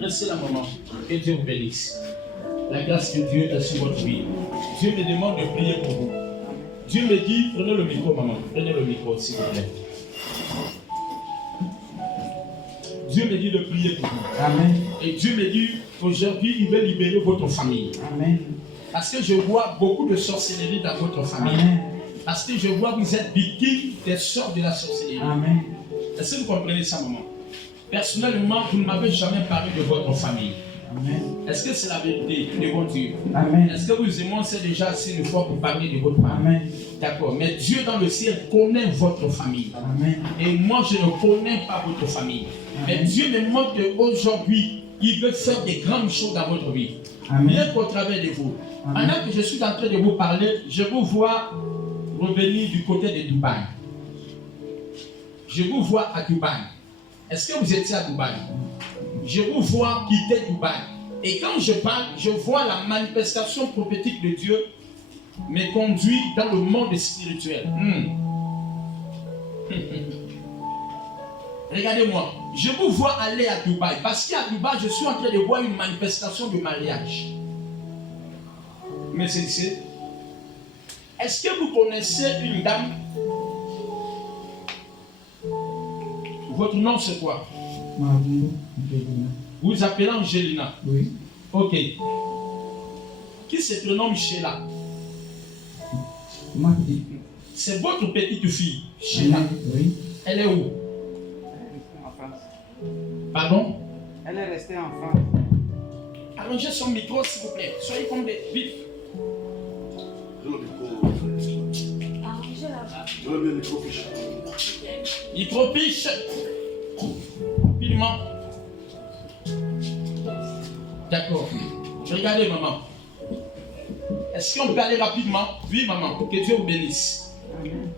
Restez là, maman. Que Dieu vous bénisse. La grâce de Dieu est sur votre vie. Dieu me demande de prier pour vous. Dieu me dit, prenez le micro, maman. Prenez le micro, s'il vous plaît. Dieu me dit de prier pour vous. Amen. Et Dieu me dit, aujourd'hui, il veut libérer votre famille. Amen. Parce que je vois beaucoup de sorcellerie dans votre famille. Amen. Parce que je vois que vous êtes victime des sorts de la sorcellerie. Amen. Est-ce que vous comprenez ça, maman? Personnellement, vous ne m'avez jamais parlé de votre famille. Amen. Est-ce que c'est la vérité devant Dieu? Amen. Est-ce que vous et moi, c'est déjà assez de fois pour parler de votre famille? Amen. D'accord. Mais Dieu dans le ciel connaît votre famille. Amen. Et moi, je ne connais pas votre famille. Mais Amen. Dieu me montre qu'aujourd'hui, il veut faire des grandes choses dans votre vie. Amen. Bien qu'au travers de vous. Amen. Pendant que je suis en train de vous parler, je vous vois revenir du côté de Dubaï. Je vous vois à Dubaï. Est-ce que vous étiez à Dubaï? Je vous vois quitter Dubaï. Et quand je parle, je vois la manifestation prophétique de Dieu me conduire dans le monde spirituel. Regardez-moi, je vous vois aller à Dubaï. Parce qu'à Dubaï, je suis en train de voir une manifestation de mariage. Mais c'est... Est-ce que vous connaissez une dame? Votre nom c'est quoi? Marie, Angelina. Vous vous appelez Angelina? Oui. Ok. Qui se prénomme Sheila? Marie. C'est votre petite fille, Sheila. Oui. Elle est où? Elle est restée en France. Pardon? Elle est restée en France. Arrangez son micro s'il vous plaît. Soyez comme des vite. Micro piche. Rapidement. D'accord. Regardez maman. Est-ce qu'on peut aller rapidement? Oui maman. Que Dieu vous bénisse. Amen.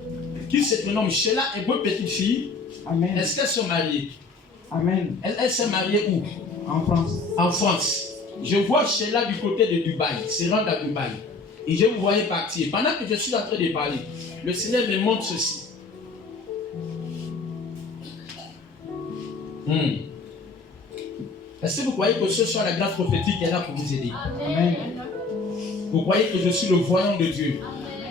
Qui se prénomme Sheila et votre petite fille? Amen. Est-ce qu'elles sont mariées? Amen. Elle s'est mariée où? En France. En France. Je vois Sheila du côté de Dubaï, se rendre à Dubaï. Et je vous voyais partir. Pendant que je suis en train de parler, le Seigneur me montre ceci. Est-ce que vous croyez que ce soit la grâce prophétique qui est là pour vous aider? Amen. Vous croyez que je suis le voyant de Dieu?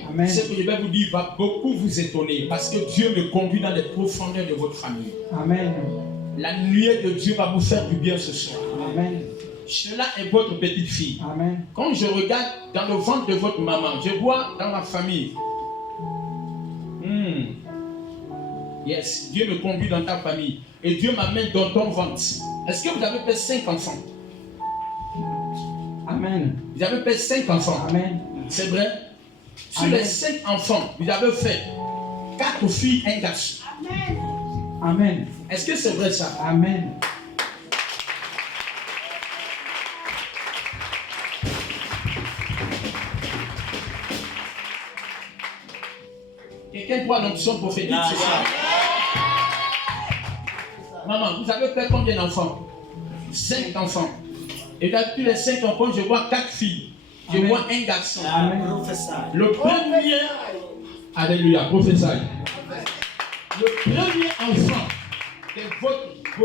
Amen. Ce que je vais vous dire va beaucoup vous étonner parce que Dieu me conduit dans les profondeurs de votre famille. Amen. La nuée de Dieu va vous faire du bien ce soir. Amen. Cela est votre petite fille. Amen. Quand je regarde dans le ventre de votre maman, je vois dans la famille. Yes, Dieu me conduit dans ta famille. Et Dieu m'amène dans ton ventre. Est-ce que vous avez fait 5 enfants? Amen. Vous avez fait 5 enfants. Amen. C'est vrai? Sur Amen. les 5 enfants, vous avez fait 4 filles, 1 garçon. Amen. Est-ce que c'est vrai ça? Amen. Quelqu'un voit l'onction prophétique ce soir? Maman, vous avez fait combien d'enfants? 5 enfants. Et dans tous les 5 enfants, je vois 4 filles. Je Amen. vois 1 garçon. Amen. Le premier... Alléluia, prophétie. Le premier enfant,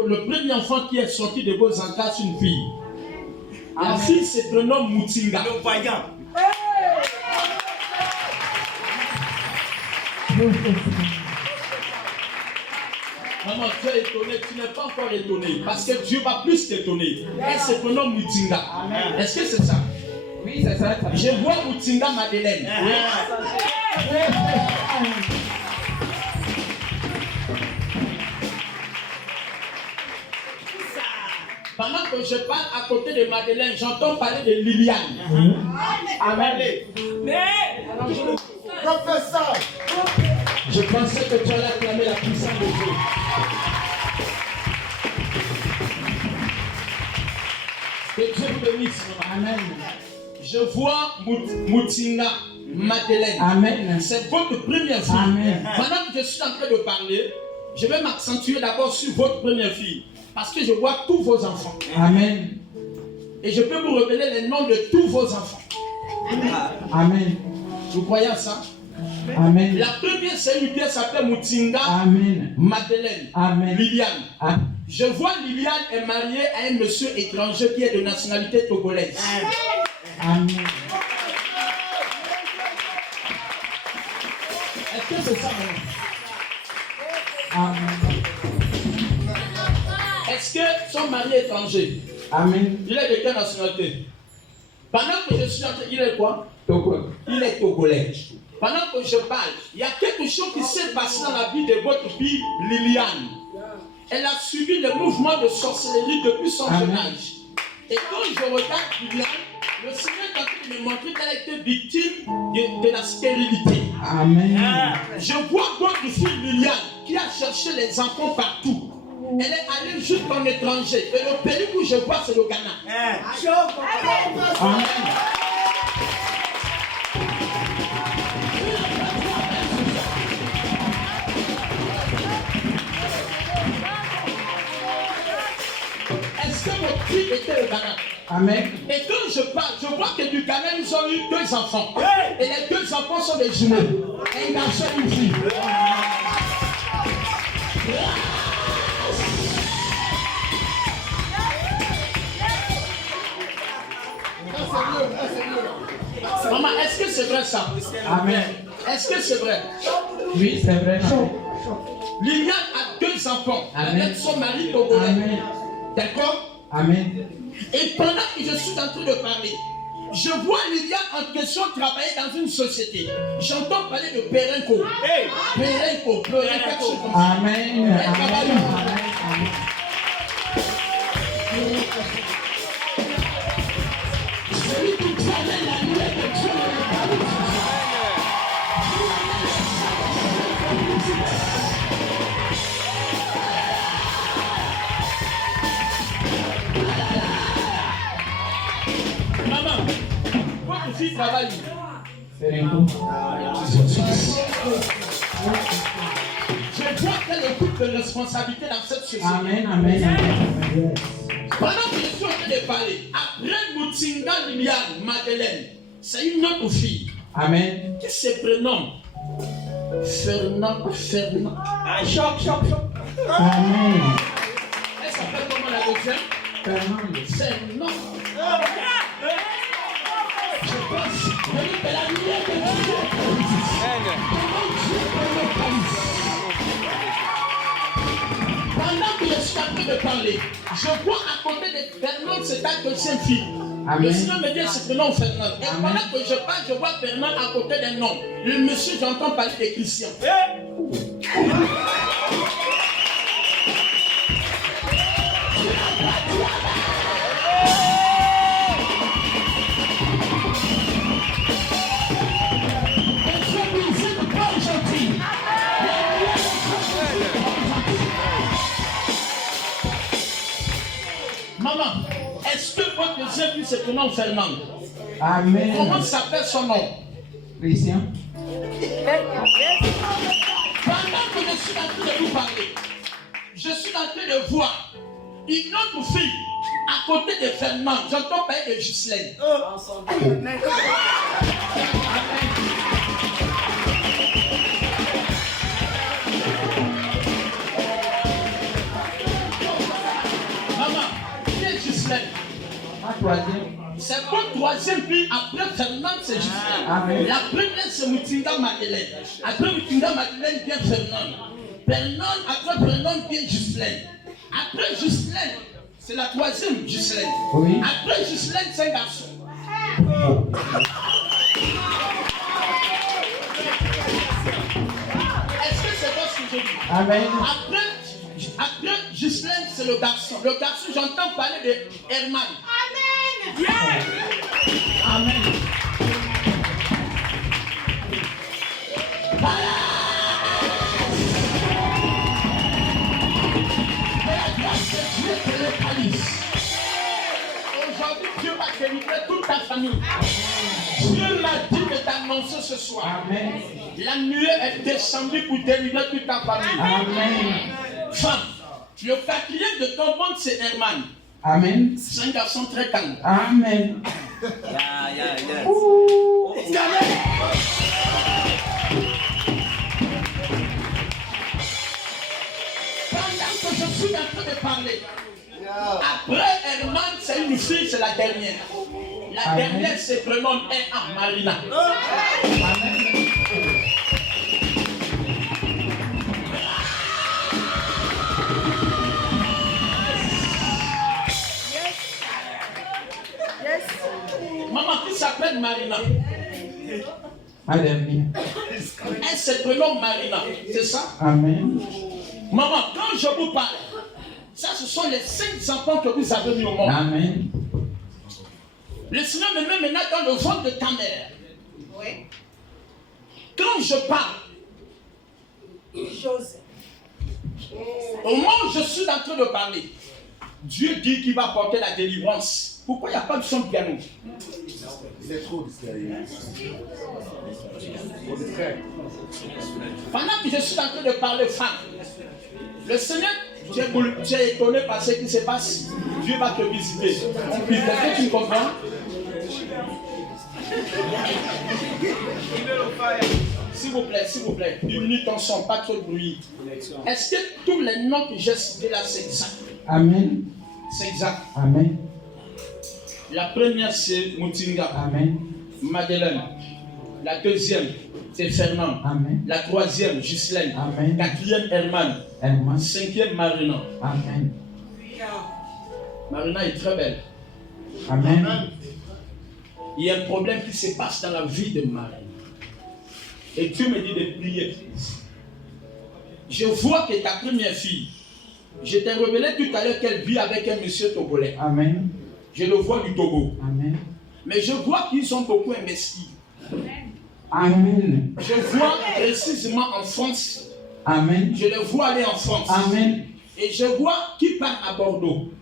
le premier enfant qui est sorti de vos entrailles, c'est une fille. La Amen. fille se prénomme Moutinga. Le voyant. Maman, tu es étonné, tu n'es pas encore étonné. Parce que Dieu va plus t'étonner. Elle se prénomme Moutinga. Amen. Est-ce que c'est ça? Oui, c'est ça. Je vois Moutinga Madeleine. Pendant que je parle à côté de Madeleine, j'entends parler de Liliane. Amen. Professeur. Je pensais que tu allais acclamer la puissance de Dieu. Que Dieu vous bénisse. Amen. Je vois Moutinga Madeleine. Amen. C'est votre première fille. Amen. Pendant que je suis en train de parler, je vais m'accentuer d'abord sur votre première fille. Parce que je vois tous vos enfants. Amen. Et je peux vous révéler les noms de tous vos enfants. Amen. Vous croyez à ça? Amen. La première, c'est une qui s'appelle Moutinga Amen. Madeleine. Amen. Liliane. Amen. Je vois Liliane est mariée à un monsieur étranger qui est de nationalité togolaise. Amen. Est-ce que c'est ça, maman? Amen. Est-ce que son mari est étranger? Amen. Il est de quelle nationalité? Pendant que je suis en train, il est quoi? Togo. Il est togolais. Pendant que je parle, il y a quelque chose qui s'est passé dans la vie de votre fille Liliane. Elle a subi le mouvement de sorcellerie depuis son jeune âge. Et quand je regarde Liliane, le Seigneur est en train de me montrer qu'elle a été victime de la stérilité. Amen. Je vois votre fille Liliane qui a cherché les enfants partout. Elle est allée jusqu'en étranger. Et le pays où je vois, c'est le Ghana. Amen. Est-ce que votre fille était au Ghana? Amen. Et quand je parle, je vois que du Ghana, ils ont eu 2 enfants. Et les 2 enfants sont des jumeaux. Un garçon et une fille. Maman, est-ce que c'est vrai ça? Amen. Est-ce que c'est vrai? Oui, c'est vrai. Liliane a 2 enfants Amen. avec son mari togolais. Amen. D'accord? Amen. Et pendant que je suis en train de parler, je vois Liliane en question travailler dans une société. J'entends parler de Perenco. Perenco, quelque chose comme ça. Amen. Amen. Amen. Celui qui travaille la nuit est de Dieu. Maman, votre fille travaille où? C'est un coup. Je vois qu'elle occupe de responsabilité dans cette société. Amen. Amen. Amen. Pendant que je suis en train de parler, après Moutinga Liliane Madeleine, c'est une autre fille Amen. qui se prénomme Fernand. Amen. Elle s'appelle comment la deuxième? Fernando. Fernand. Je pense que la lumière de Dieu. Pendant que je suis en train de parler, je vois à côté de Fernand, c'est ta deuxième fille. Amen. Le Seigneur me dit ce prénom Fernand. Et Amen. pendant que je parle, je vois Fernand à côté d'un homme. Le monsieur, j'entends parler de Christian. Maman, est-ce que votre deuxième fille se prénomme Fernand? Amen. Comment s'appelle son nom? Christian. Pendant que je suis en train de vous parler, je suis en train de voir une autre fille à côté de Fernand. J'entends parler de Ghislaine. Maman, qui est Ghislaine? Ma troisième. C'est votre troisième fille. Après Fernand, c'est Ghislaine. Amen. La première, c'est Moutinga Madeleine. Après Moutinga Madeleine vient Fernand. Après Fernand vient Ghislaine. Après Ghislaine, c'est la troisième Ghislaine. Oui. Après Ghislaine, c'est un garçon. Est-ce que c'est bon ce que je dis? Amen. Après Ghislaine, c'est le garçon. Le garçon, j'entends parler de Herman. Amen. Aujourd'hui, Dieu va délivrer toute ta famille. Dieu m'a dit de t'annoncer ce soir. Amen. La nuée est descendue pour délivrer toute ta famille. Amen. Femme, le quatrième de ton monde, c'est Herman. Amen. C'est un garçon très calme. Amen. Pendant que je suis en train de parler. Après Herman, c'est une fille, c'est la dernière. La dernière se prénomme Marina. Amen. Maman qui s'appelle Marina. Alléluia. Elle se prénomme Marina. C'est ça? Amen. Maman, quand je vous parle, ça ce sont les 5 enfants que vous avez mis au monde. Amen. Le Seigneur me met maintenant dans le ventre de ta mère. Oui. Quand je parle, au moment où je suis en train de parler, Dieu dit qu'il va porter la délivrance. Pourquoi il n'y a pas de son piano? C'est trop discret. Pendant que je suis en train de parler femme, le Seigneur, tu es étonné par ce qui se passe. Dieu va te visiter. Est-ce que tu me comprends? S'il vous plaît, diminue ton son, pas trop de bruit. Est-ce que tous les noms que j'ai cités là, c'est exact? Amen. C'est exact. Amen. La première, c'est Moutinga. Amen. Madeleine. La deuxième, c'est Fernand. Amen. La troisième, Ghislaine. Amen. Quatrième, Herman. Herman. Cinquième, Marina. Amen. Marina est très belle. Amen. Il y a un problème qui se passe dans la vie de Marina. Et Dieu me dit de prier. Je vois que ta première fille, je t'ai révélé tout à l'heure qu'elle vit avec un monsieur togolais. Amen. Je le vois du Togo. Amen. Mais je vois qu'ils sont beaucoup investis. Amen. Je vois précisément en France. Amen. Je le vois aller en France. Amen. Et je vois qu'il part à Bordeaux.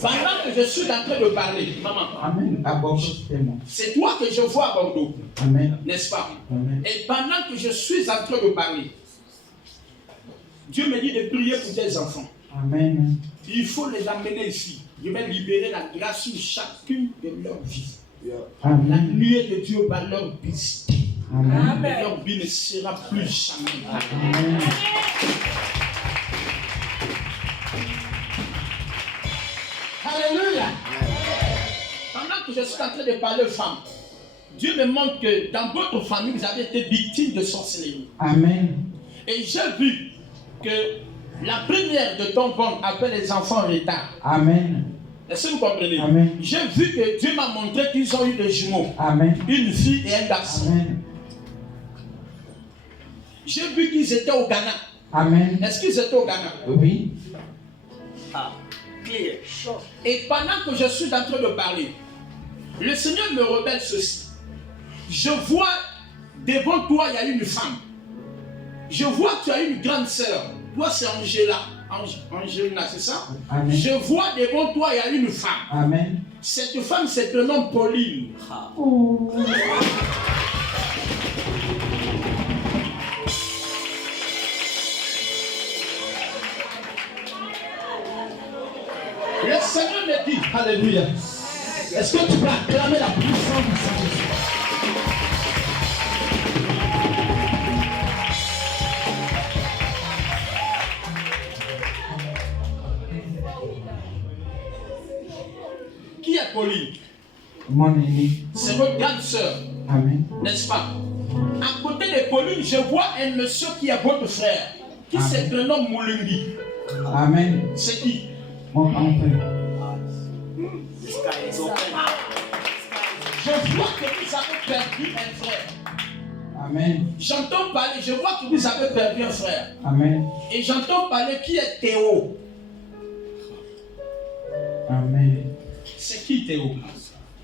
Pendant que je suis en train de parler, maman, Amen. À Bordeaux, c'est moi. c'est toi que je vois à Bordeaux, Amen. n'est-ce pas? Amen. Et pendant que je suis en train de parler, Dieu me dit de prier pour tes enfants. Amen. Il faut les amener ici. Je vais libérer la grâce sur chacune de leurs vies. La Amen. nuée de Dieu va leur visiter. Amen. Mais leur vie ne sera plus jamais. Amen. Alléluia. Pendant que je suis en train de parler aux femmes, Dieu me montre que dans votre famille, vous avez été victime de sorcellerie. Amen. Et j'ai vu que la première de ton ventre appelle les enfants en retard. Amen. Est-ce que vous comprenez? Amen. J'ai vu que Dieu m'a montré qu'ils ont eu des jumeaux. Amen. Une fille et un garçon. Amen. J'ai vu qu'ils étaient au Ghana. Amen. Est-ce qu'ils étaient au Ghana? Oui. Et pendant que je suis en train de parler, le Seigneur me révèle ceci. Je vois devant toi, il y a une femme. Je vois que tu as une grande sœur. Toi, c'est Angela. Angelina, c'est ça? Amen. Je vois devant toi, il y a une femme. Amen. Cette femme, c'est le nom Pauline. Oh. Le Seigneur me dit, alléluia. Est-ce que tu peux acclamer la puissance du Saint-Esprit? Qui est Pauline? Mon aîné. C'est votre grande sœur, Amen. n'est-ce pas? À côté de Pauline, je vois un monsieur qui est votre frère, qui Amen. se prénomme Moulungi. Amen. C'est qui? Mon oncle. Je vois que vous avez perdu un frère. Amen. J'entends parler, je vois que vous avez perdu un frère. Amen. Et j'entends parler qui est Théo. Amen. C'est qui Théo?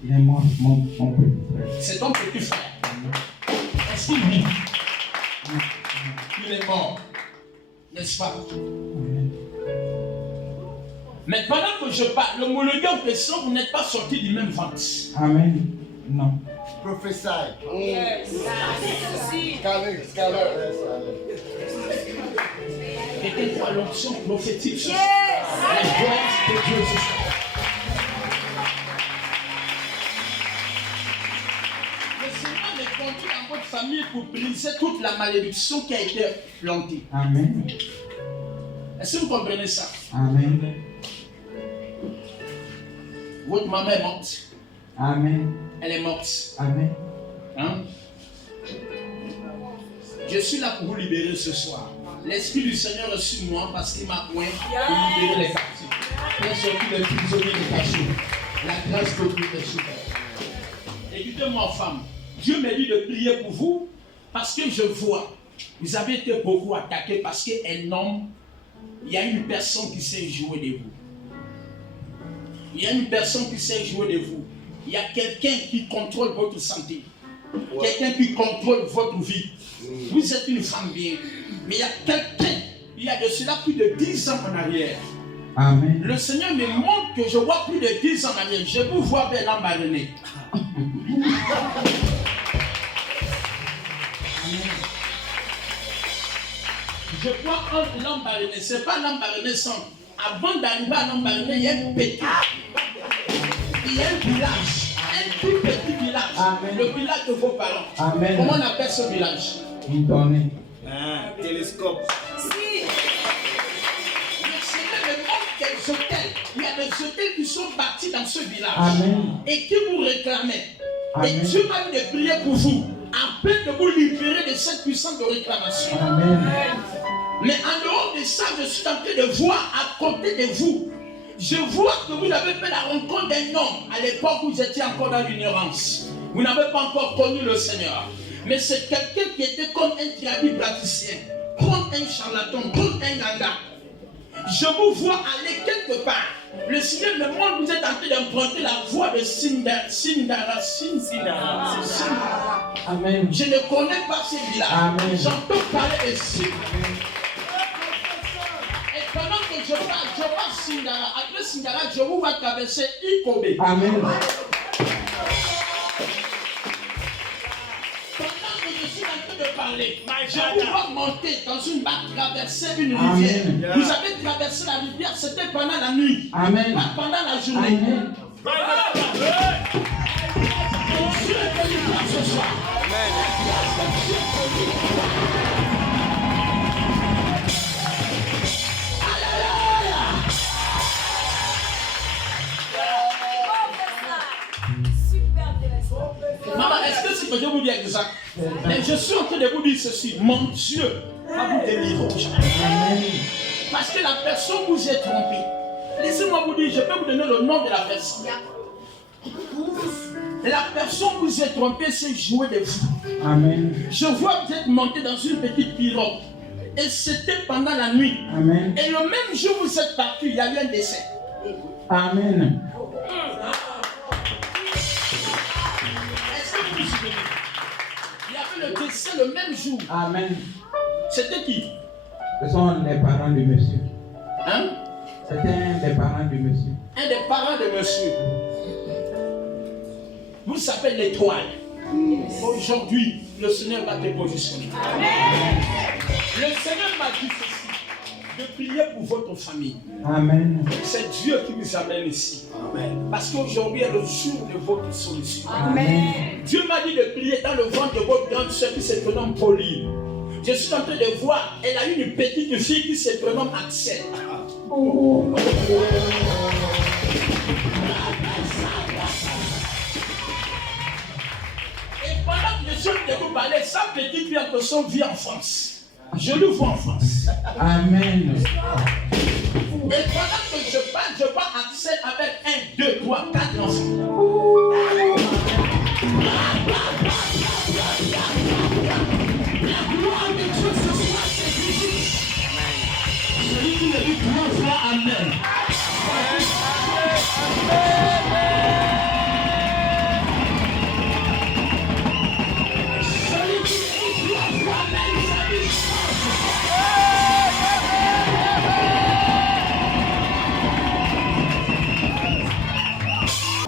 Il est mon petit frère. C'est ton petit frère. Est-ce qu'il vit? Il est mort. N'est-ce pas? Amen. Mais pendant que je parle, le monologue en question, vous n'êtes pas sortis du même ventre. Amen. Non. Prophesy. Quelqu'un voit l'onction prophétique sur la grâce de Dieu ce soir. famille pour briser toute la malédiction qui a été plantée. Amen. Est-ce que vous comprenez ça? Amen. Votre maman est morte. Amen. Elle est morte. Amen. Hein? Je suis là pour vous libérer ce soir. L'Esprit du Seigneur est sur moi parce qu'il m'a point pour libérer les captifs. Bien sorti les prisonniers des cachets. La grâce de Dieu est sur elle. Écoutez-moi, femme. Dieu m'a dit de prier pour vous parce que je vois. Vous avez été beaucoup attaqués parce qu'un homme, il y a une personne qui sait jouer de vous. Il y a une personne qui sait jouer de vous. Il y a quelqu'un qui contrôle votre santé. Quelqu'un qui contrôle votre vie. Vous êtes une femme bien. Mais il y a quelqu'un, il y a de cela plus de 10 ans en arrière. Amen. Le Seigneur me montre que je vois plus de 10 ans en arrière. Je vous vois vers l'embarrassé. Je vois un l'embarrassé. Ce n'est pas l'embarrassé sans. Avant d'arriver à l'embarrassé, il y a un petit. Il y a un village. Un tout petit village. Amen. Le village de vos parents. Amen. Comment on appelle ce village? Une donnée. Télescope. Le Seigneur me montre des hôtels. Il y a des hôtels qui sont bâtis dans ce village. Amen. Et qui vous réclamaient. Amen. Et Dieu m'a dit de prier pour vous, afin de vous libérer de cette puissance de réclamation. Amen. Mais en dehors de ça, je suis en train de voir à côté de vous. Je vois que vous avez fait la rencontre d'un homme à l'époque où vous étiez encore dans l'ignorance. Vous n'avez pas encore connu le Seigneur. Mais c'est quelqu'un qui était comme un tradipraticien, comme un charlatan, comme un ganga. Je vous vois aller quelque part. Le Seigneur me montre que vous êtes en train d'emprunter la voie de Sindara. Amen. Je ne connais pas ces villas. Amen. J'entends parler de Sindara. Et pendant que je vois Sindara. Après Sindara, je vous vois traverser Ikobe. Amen. Pendant que je suis en train de parler, je vous vois monter dans une barque, traverser une Amen. rivière. Vous avez traversé la rivière, c'était pendant la nuit. Amen. Pas pendant la journée. Amen. Dieu est venu pour ce soir. Maman, est-ce que c'est que je vous dis exact? Mais je suis en train de vous dire ceci. Mon Dieu va vous délivrer. Amen. Parce que la personne vous est trompée. Laissez-moi vous dire, je peux vous donner le nom de la personne. La personne vous est trompée, c'est jouer de vous. Amen. Je vois que vous êtes monté dans une petite pirogue. Et c'était pendant la nuit. Amen. Et le même jour où vous êtes parti, il y a eu un décès. Amen. Est-ce que vous vous souvenez? Il y avait le décès le même jour. Amen. C'était qui? Ce sont les parents du monsieur. Hein? C'était les parents du monsieur. Un des parents de monsieur. Vous s'appelez l'étoile. Aujourd'hui, le Seigneur va te positionner. Le Seigneur m'a dit ceci, de prier pour votre famille. Amen. C'est Dieu qui vous amène ici. Parce qu'aujourd'hui est le jour de votre solution. Amen. Dieu m'a dit de prier dans le ventre de votre grande soeur qui se prénomme Pauline. Je suis en train de voir, elle a une petite fille qui se prénomme Axel. Et pendant que je suis en train de vous parler, sa petite fille en question vit en France. Je le vois en France. Amen. Et pendant que je parle, je vois Axel avec 1, 2, 3, 4 enfants. La gloire de Dieu ce soir c'est Jésus. Celui qui me dit 3 fois Amen. Celui qui me dit 3 fois Amen, ça dit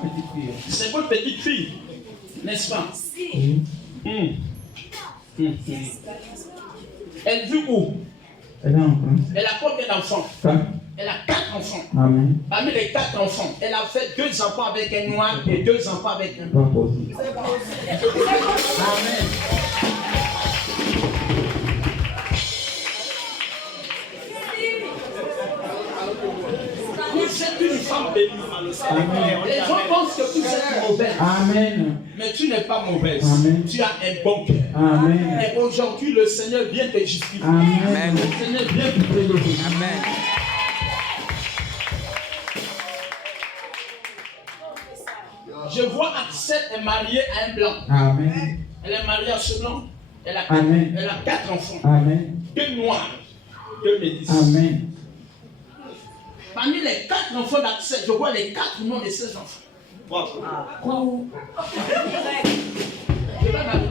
Petite fille. c'est votre petite fille, n'est-ce pas? Elle vit où? Elle est en France. Elle a combien d'enfants? Ça. Elle a 4 enfants. Amen. Parmi les 4 enfants, elle a fait 2 enfants avec un noir et 2 enfants avec un blanc. Pas possible. Amen. Amen. Les gens pensent que vous êtes mauvaise. Amen. Mais tu n'es pas mauvaise. Amen. Tu as un bon cœur. Amen. Et aujourd'hui, le Seigneur vient te justifier. Amen. Le Seigneur vient te élever. Amen. Je vois Axel est mariée à un blanc. Amen. Elle est mariée à ce blanc. Elle a, Amen. elle a 4 enfants. Amen. 2 noirs, 2 métis. Amen. Parmi les 4 enfants d'Axel, je vois les 4 noms de ses enfants. Wow. Je vais m'arrêter.